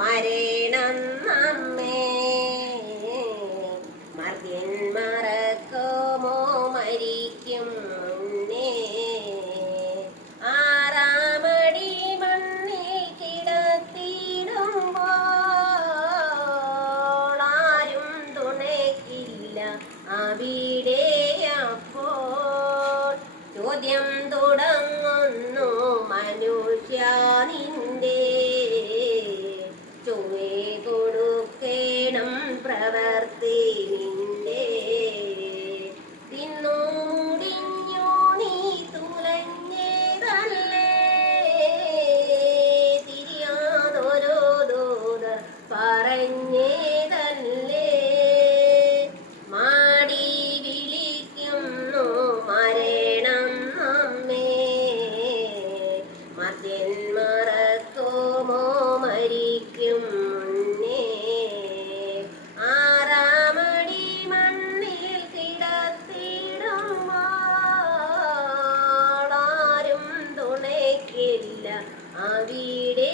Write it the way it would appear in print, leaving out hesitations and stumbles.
മരണം നമ്മേ മർദ്യൻ മറക്കുമോ മരിക്കും മുന്നേ ആറാമടി മണ്ണിൽ കിടത്തിടുമ്പോൾ ആരും തുണയ്ക്കില്ല അവിടെ അപ്പോൾ ചോദ്യം തുടങ്ങുന്നു മനുഷ്യ നിന്റെ ചൊവ്വേ കൊടുക്കണം പ്രവർത്തി നിന്റെ തിന്നു മുടിഞ്ഞു നീ തുലഞ്ഞതല്ലേ തിരിയാതൊരു ദൂത പറഞ്ഞതല്ലേ മാടി വിളിക്കുന്നു മരണം നമ്മേ മർദ്യൻ മറക്കുമോ മരിക്കും മുന്നേ ആറാമടി മണ്ണിൽ കിടത്തിടുമ്പോൾ ആരും തുണയ്ക്കില്ല അവിടെ